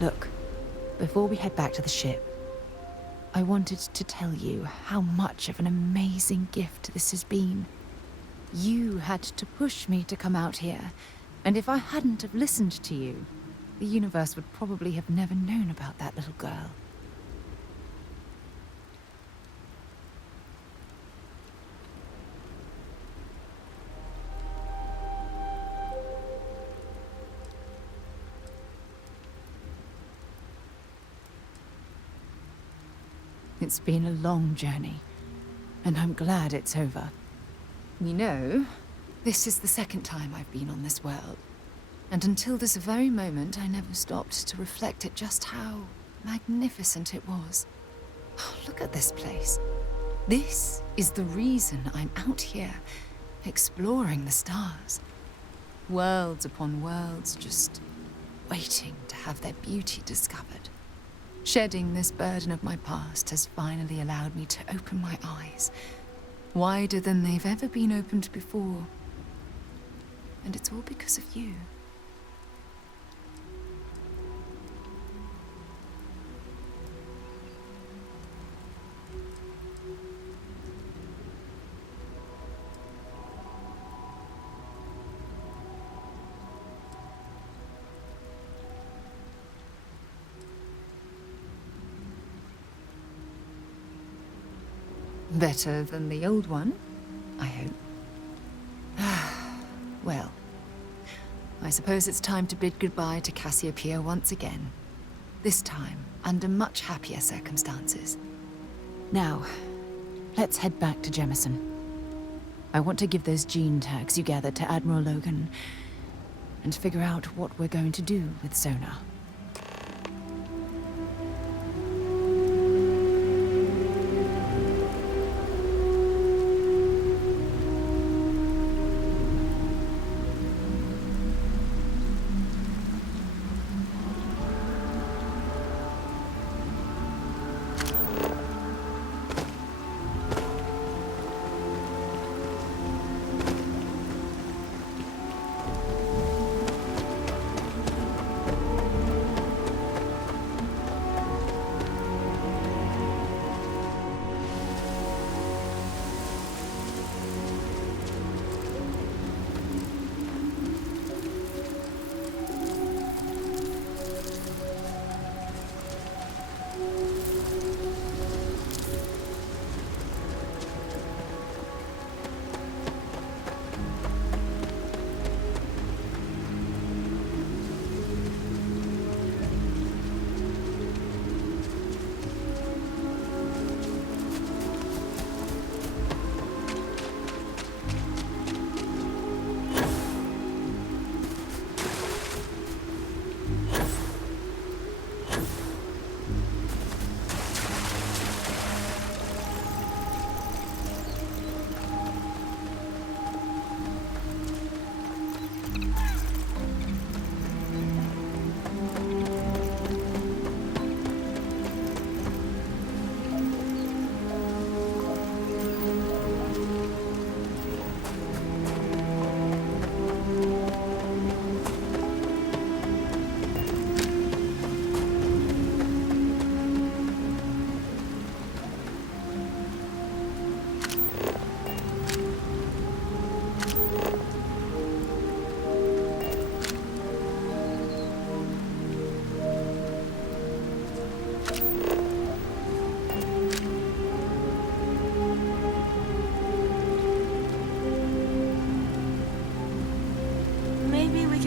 Look, before we head back to the ship, I wanted to tell you how much of an amazing gift this has been. You had to push me to come out here, and if I hadn't have listened to you, the universe would probably have never known about that little girl. It's been a long journey, and I'm glad it's over. You know, this is the second time I've been on this world, and until this very moment I never stopped to reflect at just how magnificent it was. Oh, look at this place. This is the reason I'm out here, exploring the stars. Worlds upon worlds, just waiting to have their beauty discovered. Shedding this burden of my past has finally allowed me to open my eyes, wider than they've ever been opened before. And it's all because of you. Better than the old one, I hope. Well, I suppose it's time to bid goodbye to Cassiopeia once again. This time, under much happier circumstances. Now, let's head back to Jemison. I want to give those gene tags you gathered to Admiral Logan, and figure out what we're going to do with Sona.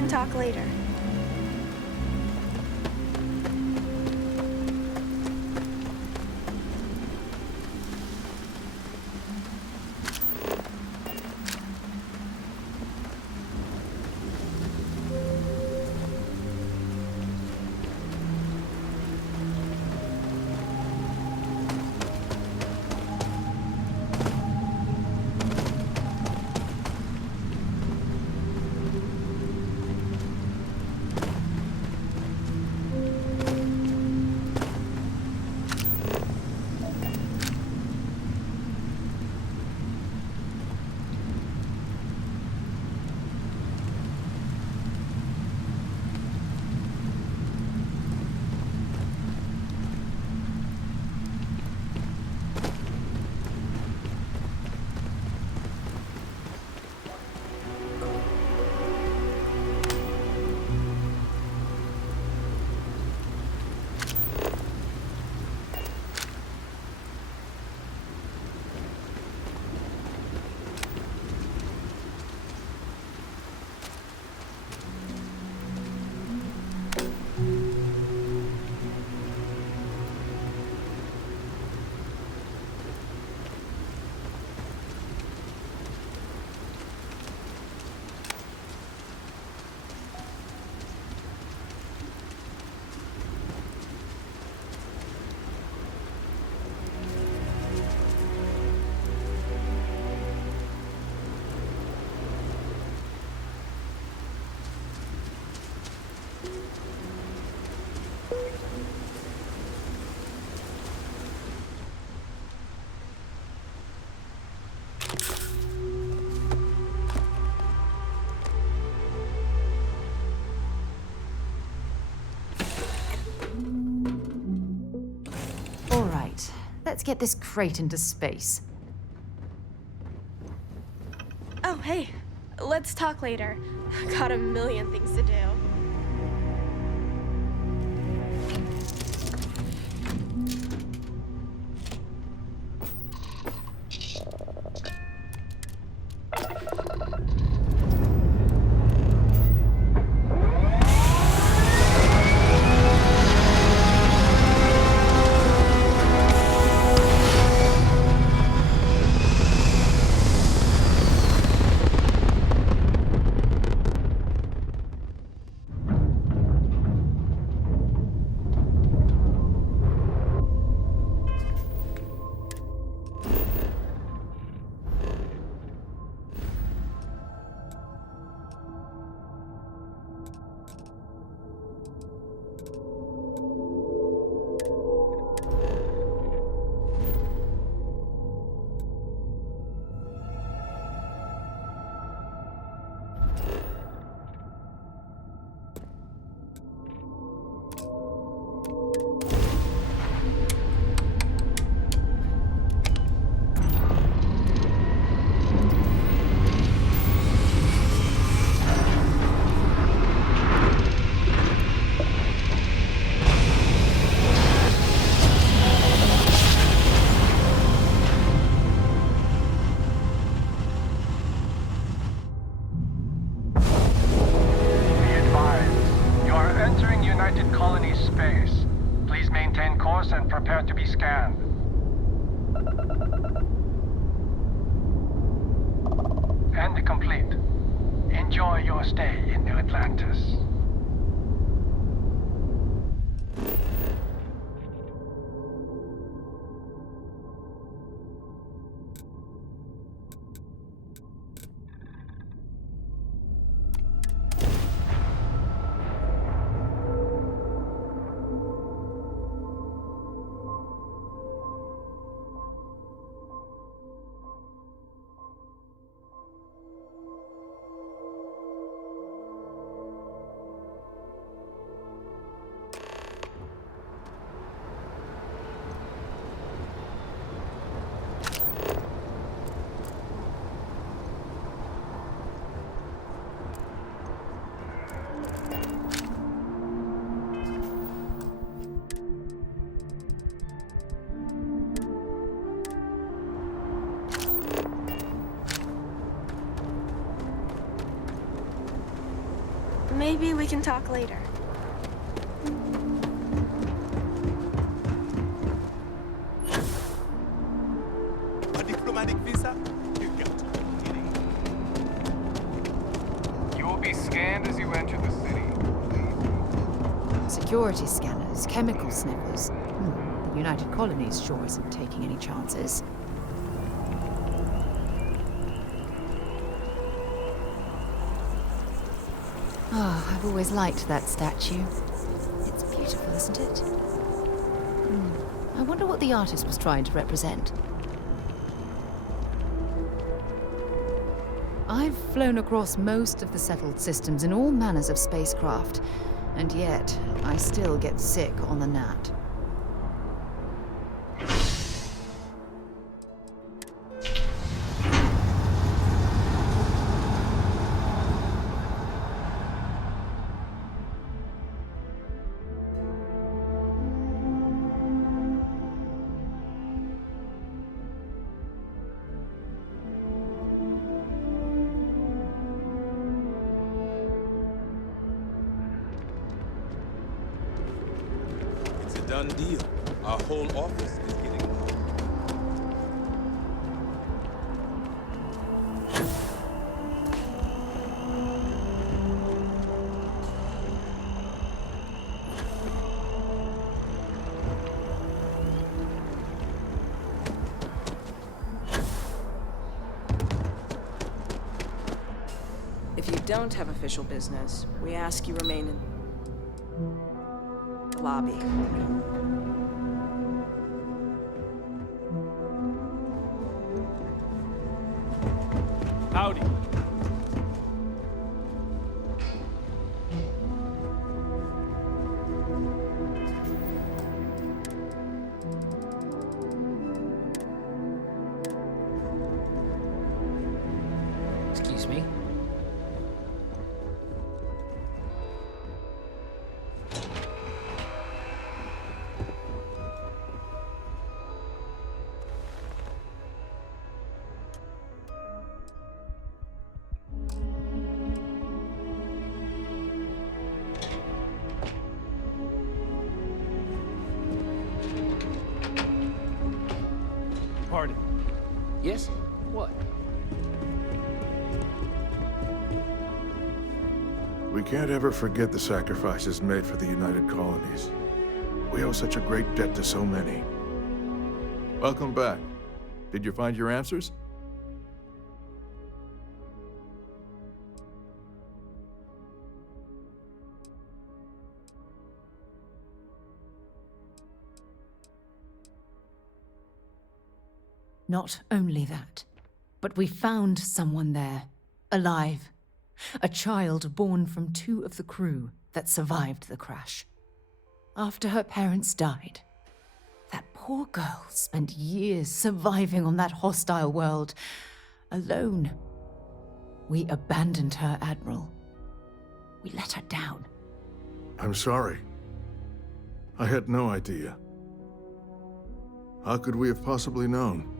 Talk later. let's get this crate into space. Oh, hey. Let's talk later. Got a million things to do. And prepare to be scanned. And complete. Enjoy your stay in New Atlantis. Maybe we can talk later. A diplomatic visa? You got it. You will be scanned as you enter the city. Security scanners, chemical sniffers. The United Colonies sure isn't taking any chances. Oh, I've always liked that statue. It's beautiful, isn't it? I wonder what the artist was trying to represent. I've flown across most of the settled systems in all manners of spacecraft, and yet I still get sick on the gnat. Done deal. Our whole office is getting low. If you don't have official business, we ask you remain in the lobby. Howdy. Yes? What? We can't ever forget the sacrifices made for the United Colonies. We owe such a great debt to so many. Welcome back. Did you find your answers? Not only that, but we found someone there, alive. A child born from 2 of the crew that survived the crash. After her parents died, that poor girl spent years surviving on that hostile world, alone. We abandoned her, Admiral. We let her down. I'm sorry. I had no idea. How could we have possibly known?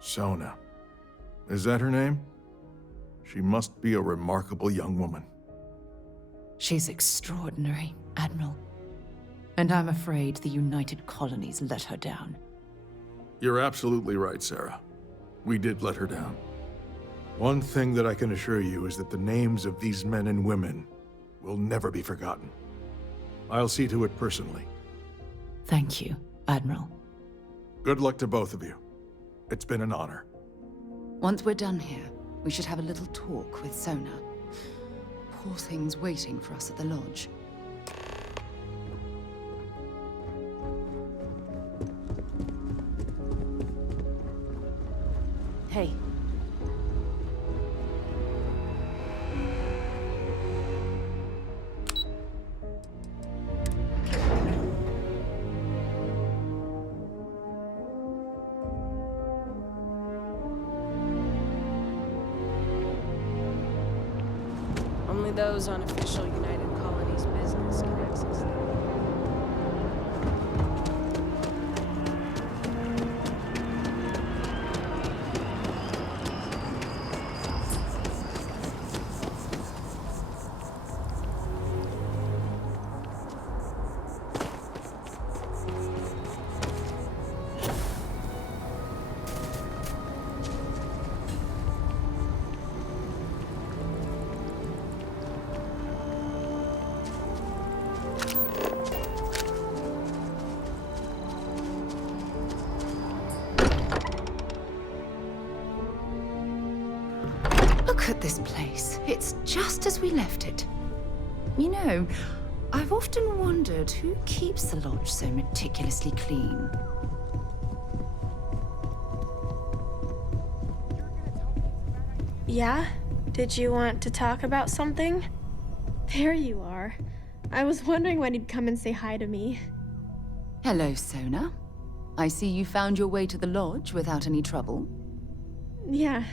Sona. Is that her name? She must be a remarkable young woman. She's extraordinary, Admiral. And I'm afraid the United Colonies let her down. You're absolutely right, Sarah. We did let her down. One thing that I can assure you is that the names of these men and women will never be forgotten. I'll see to it personally. Thank you, Admiral. Good luck to both of you. It's been an honor. Once we're done here, we should have a little talk with Sona. Poor thing's waiting for us at the lodge. Hey. Only those on official United Colonies business can access them. Look at this place. It's just as we left it. You know, I've often wondered who keeps the lodge so meticulously clean. Yeah? Did you want to talk about something? There you are. I was wondering when he'd come and say hi to me. Hello, Sona. I see you found your way to the lodge without any trouble. Yeah,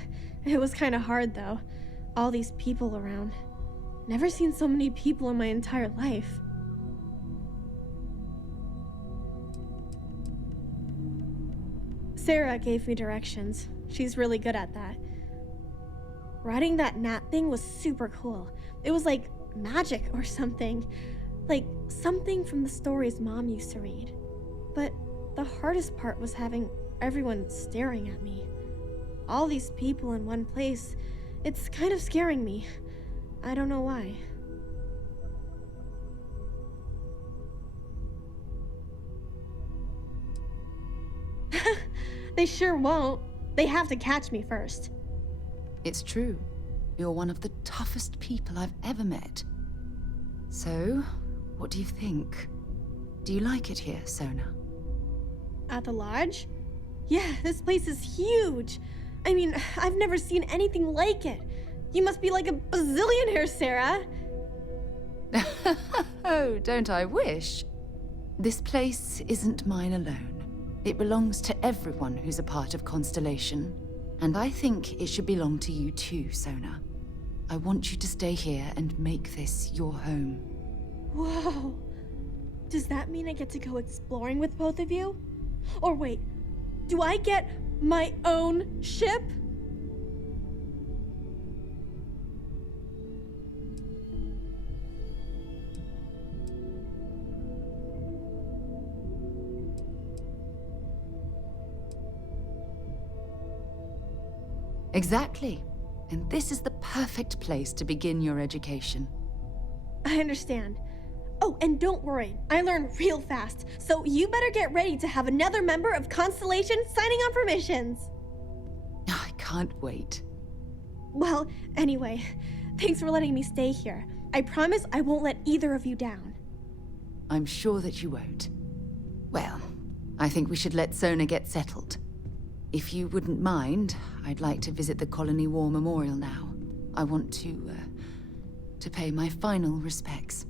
it was kind of hard though. All these people around. Never seen so many people in my entire life. Sarah gave me directions. She's really good at that. Riding that gnat thing was super cool. It was like magic or something. Like something from the stories Mom used to read. But the hardest part was having everyone staring at me. All these people in one place. It's kind of scaring me. I don't know why. They sure won't. They have to catch me first. It's true. You're one of the toughest people I've ever met. So, what do you think? Do you like it here, Sona? At the lodge? Yeah, this place is huge. I mean, I've never seen anything like it. You must be like a bazillionaire, Sarah. Oh, don't I wish? This place isn't mine alone. It belongs to everyone who's a part of Constellation. And I think it should belong to you too, Sona. I want you to stay here and make this your home. Whoa. Does that mean I get to go exploring with both of you? Or wait, do I get my own ship? Exactly. And this is the perfect place to begin your education. I understand. Oh, and don't worry, I learn real fast, so you better get ready to have another member of Constellation signing on for missions. I can't wait. Well, anyway, thanks for letting me stay here. I promise I won't let either of you down. I'm sure that you won't. Well, I think we should let Sona get settled. If you wouldn't mind, I'd like to visit the Colony War Memorial now. I want to pay my final respects.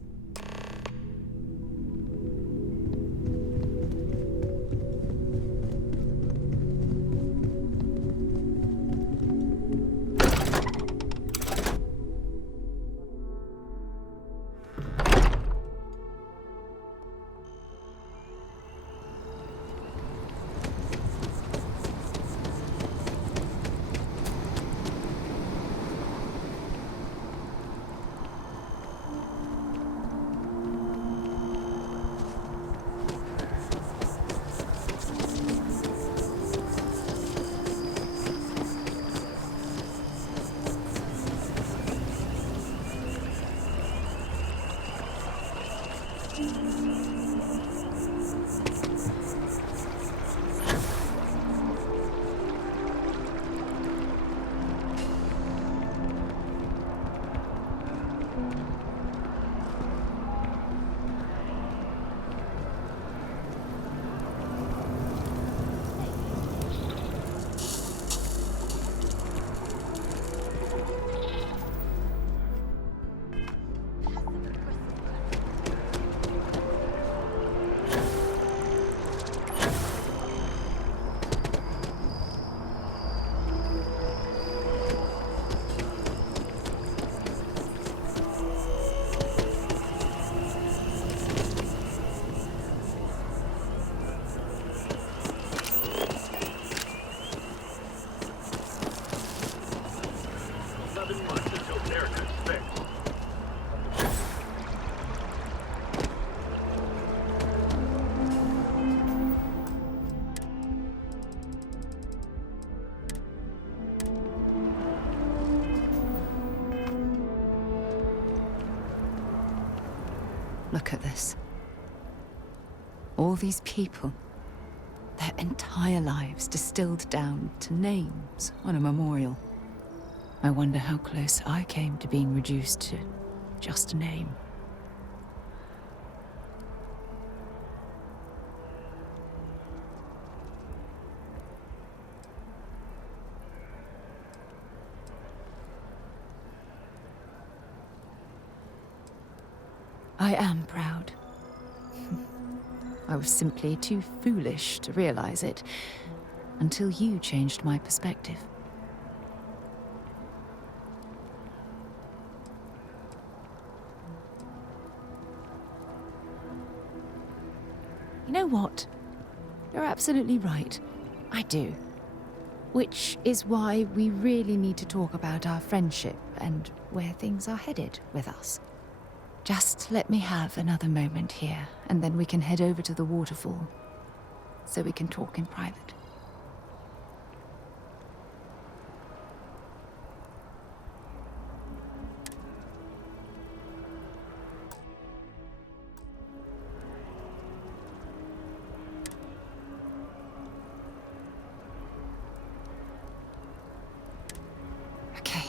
Look at this. All these people. Their entire lives distilled down to names on a memorial. I wonder how close I came to being reduced to just a name. I am proud. I was simply too foolish to realize it until you changed my perspective. You know what? You're absolutely right. I do. Which is why we really need to talk about our friendship and where things are headed with us. Just let me have another moment here, and then we can head over to the waterfall, so we can talk in private. Okay.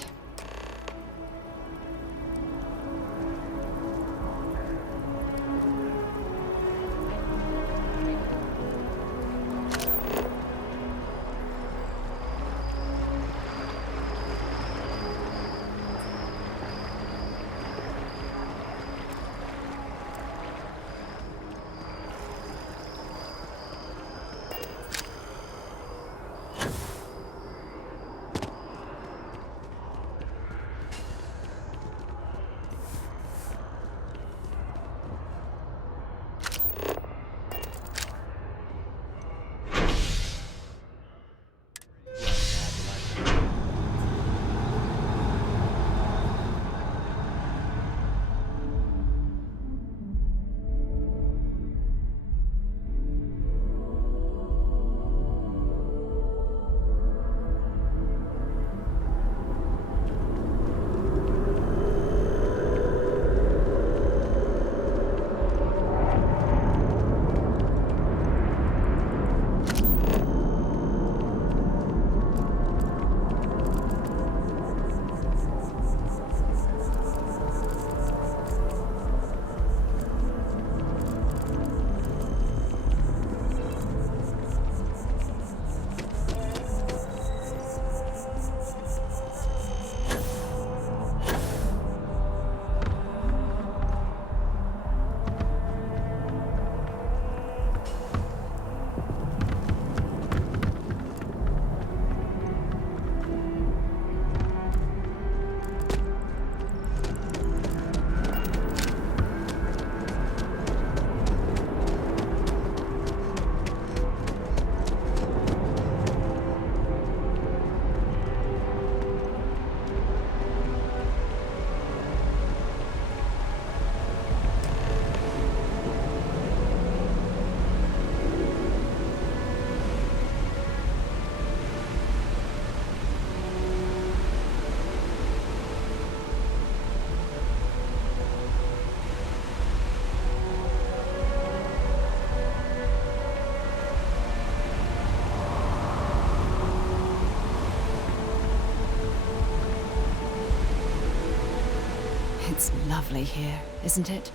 It's lovely here, isn't it?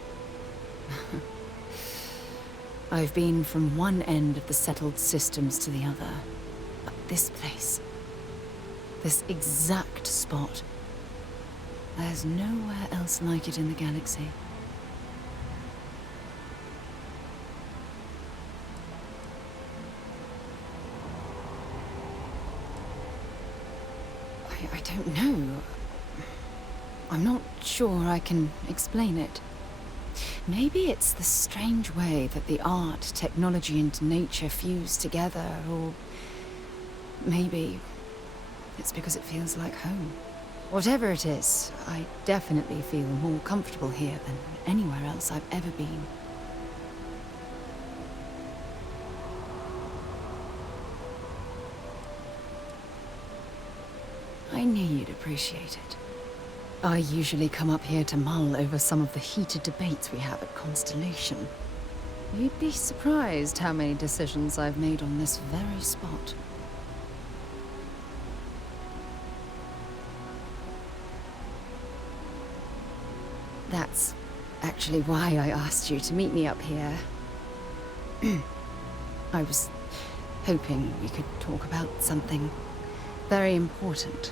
I've been from one end of the settled systems to the other. But this place, this exact spot, there's nowhere else like it in the galaxy. I don't know. I'm not sure I can explain it. Maybe it's the strange way that the art, technology, and nature fuse together, or maybe it's because it feels like home. Whatever it is, I definitely feel more comfortable here than anywhere else I've ever been. I knew you'd appreciate it. I usually come up here to mull over some of the heated debates we have at Constellation. You'd be surprised how many decisions I've made on this very spot. That's actually why I asked you to meet me up here. I was hoping we could talk about something very important.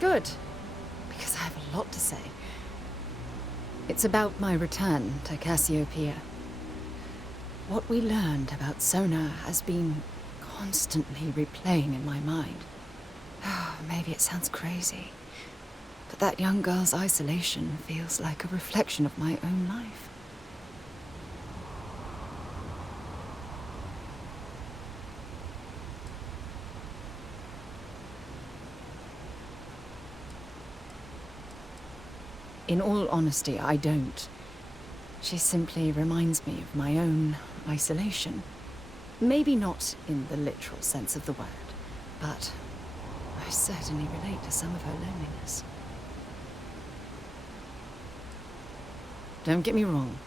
Good, because I have a lot to say. It's about my return to Cassiopeia. What we learned about Sona has been constantly replaying in my mind. Maybe it sounds crazy, but that young girl's isolation feels like a reflection of my own life. In all honesty, I don't. She simply reminds me of my own isolation. Maybe not in the literal sense of the word, but I certainly relate to some of her loneliness. Don't get me wrong.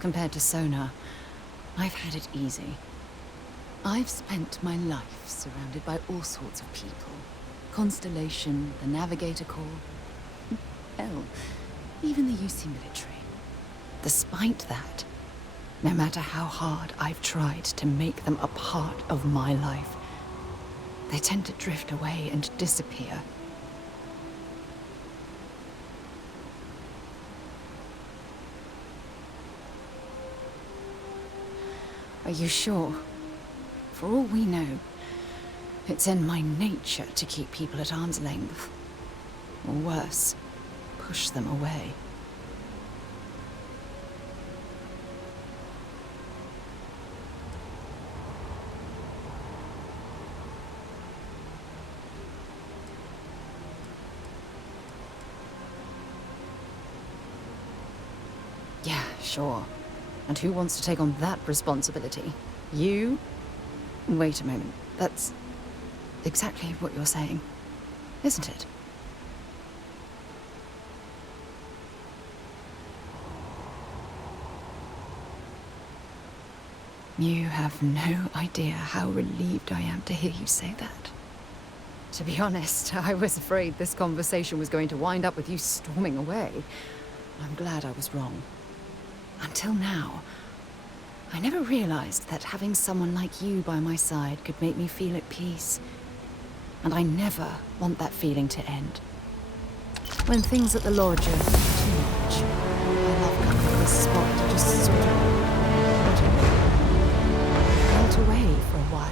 Compared to Sona, I've had it easy. I've spent my life surrounded by all sorts of people. Constellation, the Navigator Corps. Hell, even the UC military. Despite that, no matter how hard I've tried to make them a part of my life, they tend to drift away and disappear. Are you sure? For all we know, it's in my nature to keep people at arm's length. Or worse, push them away. Yeah, sure. And who wants to take on that responsibility? You? Wait a moment. That's exactly what you're saying, isn't it? You have no idea how relieved I am to hear you say that. To be honest, I was afraid this conversation was going to wind up with you storming away. I'm glad I was wrong. Until now, I never realized that having someone like you by my side could make me feel at peace. And I never want that feeling to end. When things at the lodge are too much, I love coming to this spot to just sort of melt away for a while.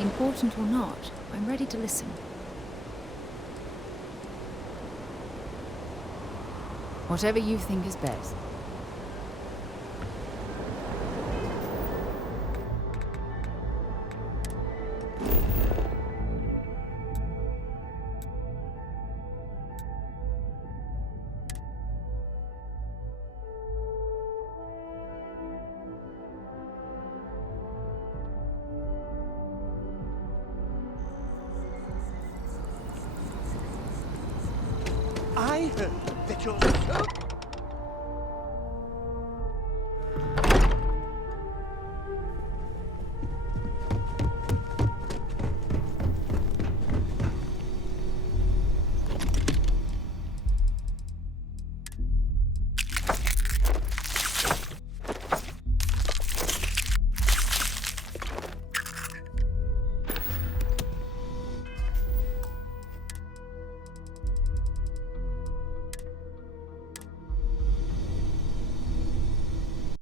Important or not, I'm ready to listen. Whatever you think is best. That you're